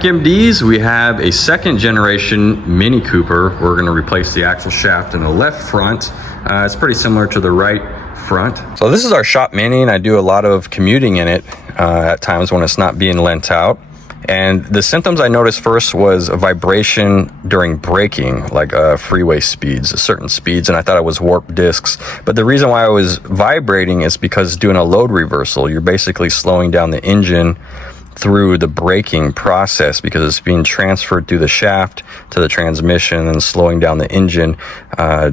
MDs, we have a second generation Mini Cooper. We're going to replace the axle shaft in the left front. It's pretty similar to the right front. So this is our shop Mini, and I do a lot of commuting in it at times when it's not being lent out. And the symptoms I noticed first was a vibration during braking, like freeway speeds, certain speeds, and I thought it was warped discs. But the reason why I was vibrating is because doing a load reversal, you're basically slowing down the engine through the braking process because it's being transferred through the shaft to the transmission and slowing down the engine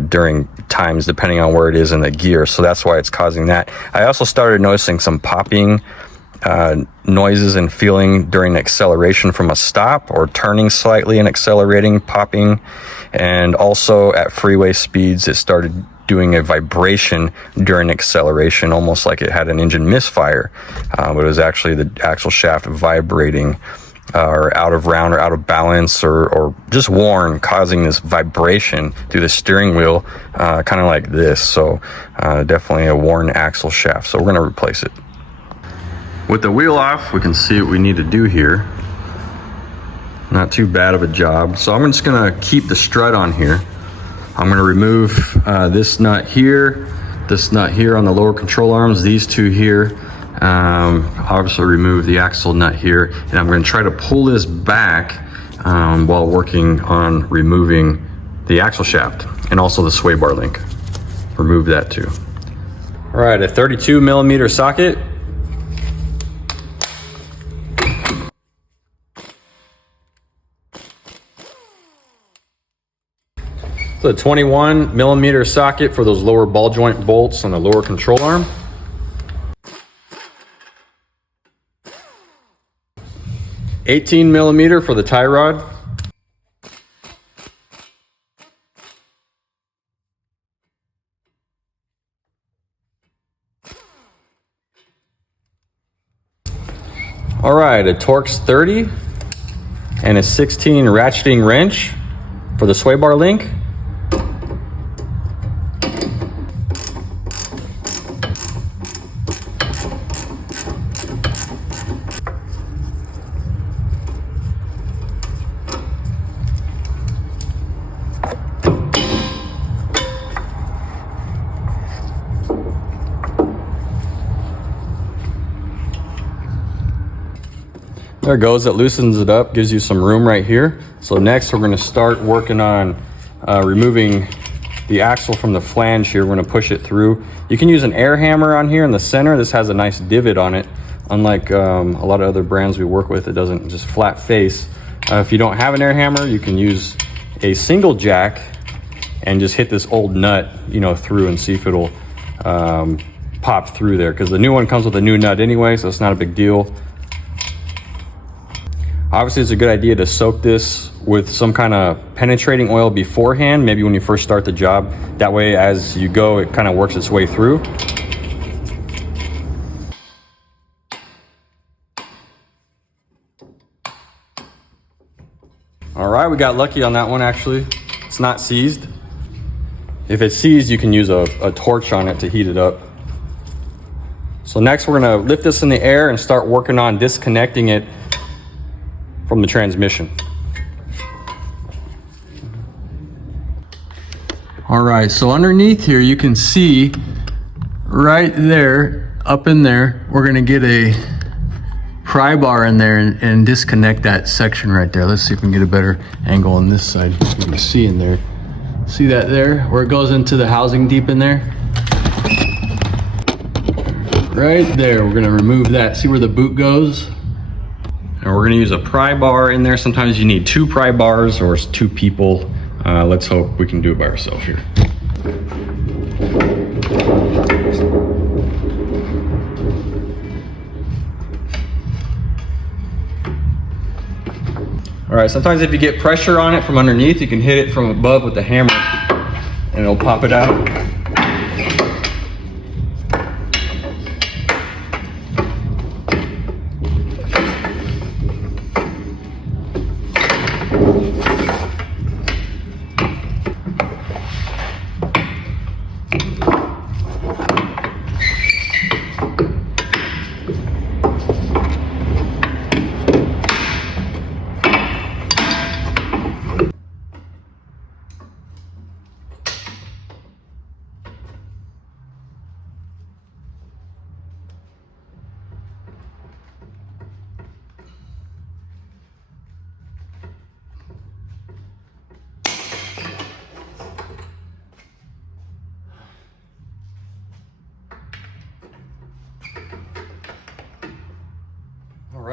during times depending on where it is in the gear. So that's why it's causing that. I also started noticing some popping noises and feeling during acceleration from a stop, or turning slightly and accelerating, popping. And also at freeway speeds, it started doing a vibration during acceleration, almost like it had an engine misfire, but it was actually the axle shaft vibrating or out of round or out of balance or just worn, causing this vibration through the steering wheel, kind of like this. So definitely a worn axle shaft, so we're going to replace it. With the wheel off, we can see what we need to do here. Not too bad of a job. So I'm just going to keep the strut on here. I'm going to remove this nut here on the lower control arms, these two here. Obviously remove the axle nut here, and I'm going to try to pull this back while working on removing the axle shaft and also the sway bar link. Remove that too. All right, a 32 millimeter socket. So a 21 millimeter socket for those lower ball joint bolts on the lower control arm. $18 millimeter for the tie rod. All right, a Torx 30 and a 16 ratcheting wrench for the sway bar link. There it goes, it loosens it up, gives you some room right here. So next we're going to start working on removing the axle from the flange here. We're going to push it through. You can use an air hammer on here in the center. This has a nice divot on it. Unlike a lot of other brands we work with, it doesn't just flat face. If you don't have an air hammer, you can use a single jack and just hit this old nut, you know, through and see if it'll pop through there, because the new one comes with a new nut anyway, so it's not a big deal. Obviously, it's a good idea to soak this with some kind of penetrating oil beforehand, maybe when you first start the job. That way, as you go, it kind of works its way through. All right, we got lucky on that one, actually. It's not seized. If it's seized, you can use a torch on it to heat it up. So next, we're gonna lift this in the air and start working on disconnecting it from the transmission. All right, so underneath here, you can see right there, up in there, we're gonna get a pry bar in there and disconnect that section right there. Let's see if we can get a better angle on this side. You can see in there. See that there, where it goes into the housing deep in there? Right there, we're gonna remove that. See where the boot goes? And we're gonna use a pry bar in there. Sometimes you need 2 pry bars or 2 people. Let's hope we can do it by ourselves here. All right, sometimes if you get pressure on it from underneath, you can hit it from above with the hammer and it'll pop it out.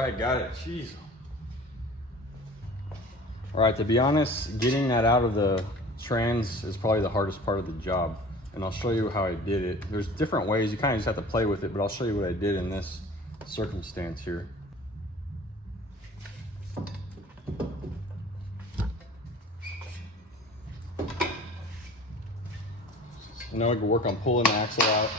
right, got it. Jeez. All right, to be honest, getting that out of the trans is probably the hardest part of the job. And I'll show you how I did it. There's different ways, you kind of just have to play with it, but I'll show you what I did in this circumstance here. Now we can work on pulling the axle out.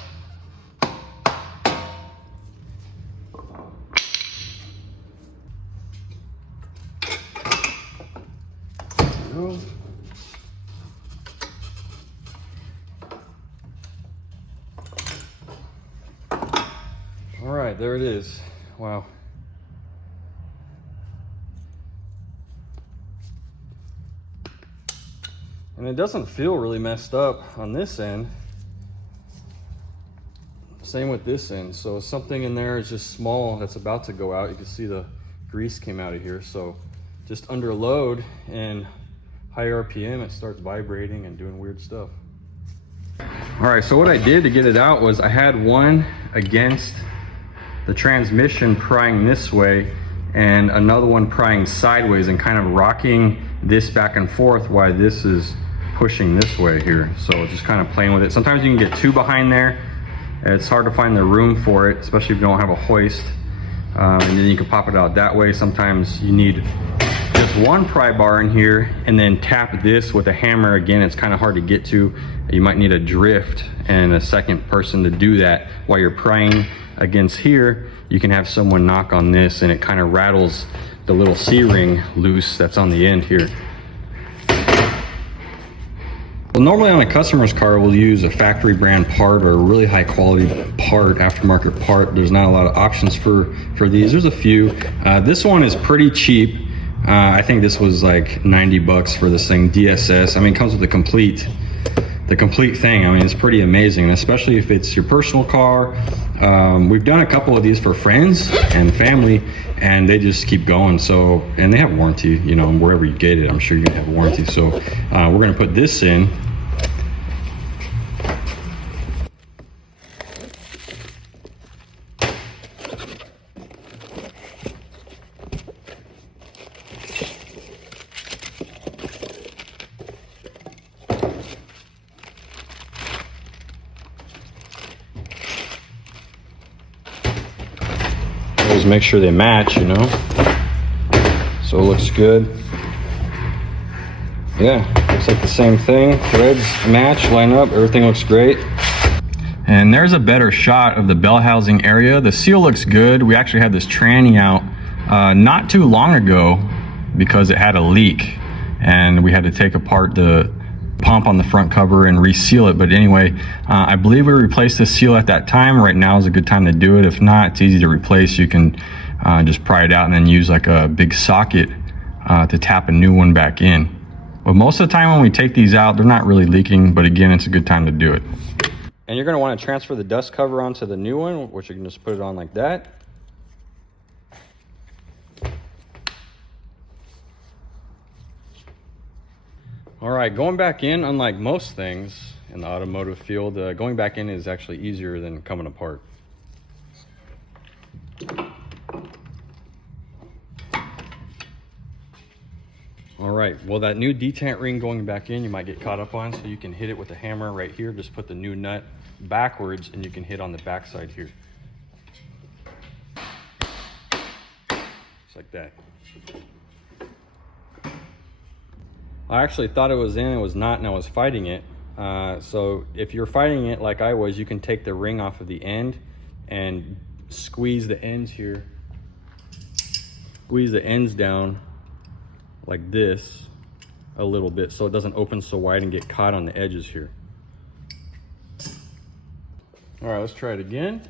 All right, there it is. Wow. And it doesn't feel really messed up on this end. Same with this end. So something in there is just small that's about to go out. You can see the grease came out of here. So just under load and high RPM, it starts vibrating and doing weird stuff. All right, so what I did to get it out was I had one against the transmission prying this way and another one prying sideways and kind of rocking this back and forth while this is pushing this way here. So just kind of playing with it. Sometimes you can get two behind there. It's hard to find the room for it, especially if you don't have a hoist. And then you can pop it out that way. Sometimes you need just one pry bar in here and then tap this with a hammer. Again, it's kind of hard to get to. You might need a drift and a second person to do that while you're prying against here. You can have someone knock on this and it kind of rattles the little C-ring loose that's on the end here. Well, normally on a customer's car, we'll use a factory brand part or a really high quality part, aftermarket part. There's not a lot of options for these. There's a few. This one is pretty cheap. I think this was like 90 bucks for this thing, DSS. I mean, it comes with the complete thing. I mean, it's pretty amazing, especially if it's your personal car. We've done a couple of these for friends and family, and they just keep going. So, and they have warranty, you know, wherever you get it, I'm sure you're gonna have a warranty. So we're gonna put this in. Always make sure they match, you know, so it looks good. Yeah, looks like the same thing. Threads match, line up, everything looks great. And there's a better shot of the bell housing area. The seal looks good. We actually had this tranny out not too long ago because it had a leak and we had to take apart the pump on the front cover and reseal it. But anyway, I believe we replaced the seal at that time. Right now is a good time to do it. If not, it's easy to replace. You can just pry it out and then use like a big socket to tap a new one back in. But most of the time when we take these out, they're not really leaking, but again, it's a good time to do it. And you're gonna wanna transfer the dust cover onto the new one, which you can just put it on like that. All right, going back in, unlike most things in the automotive field, going back in is actually easier than coming apart. All right, well, that new detent ring going back in, you might get caught up on, so you can hit it with a hammer right here. Just put the new nut backwards and you can hit on the backside here. Just like that. I actually thought it was in, it was not, and I was fighting it. So if you're fighting it like I was, you can take the ring off of the end and squeeze the ends here. Squeeze the ends down like this a little bit so it doesn't open so wide and get caught on the edges here. All right, let's try it again.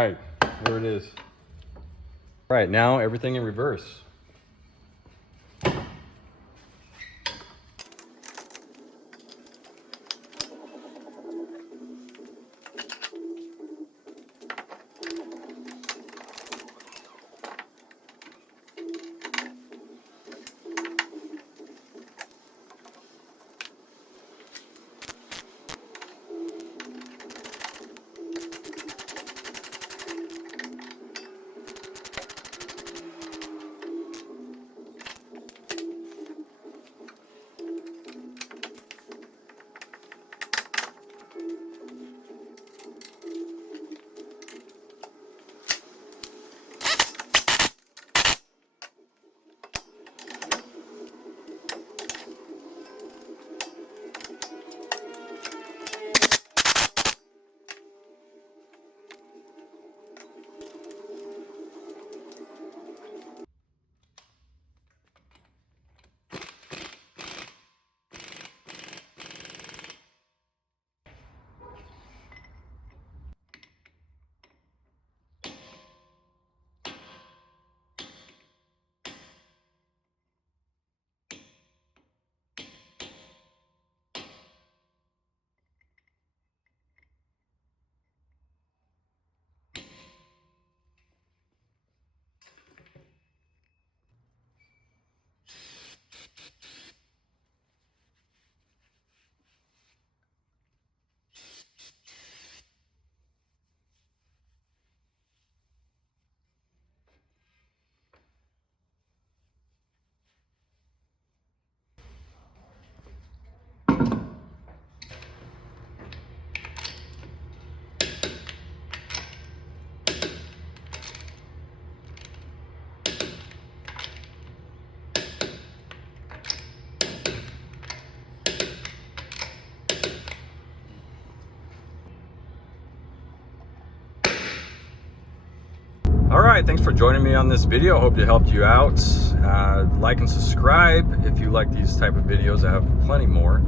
right, there it is. All right, now everything in reverse. All right, thanks for joining me on this video. Hope it helped you out. Like and subscribe if you like these type of videos. I have plenty more.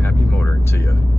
Happy motoring to you.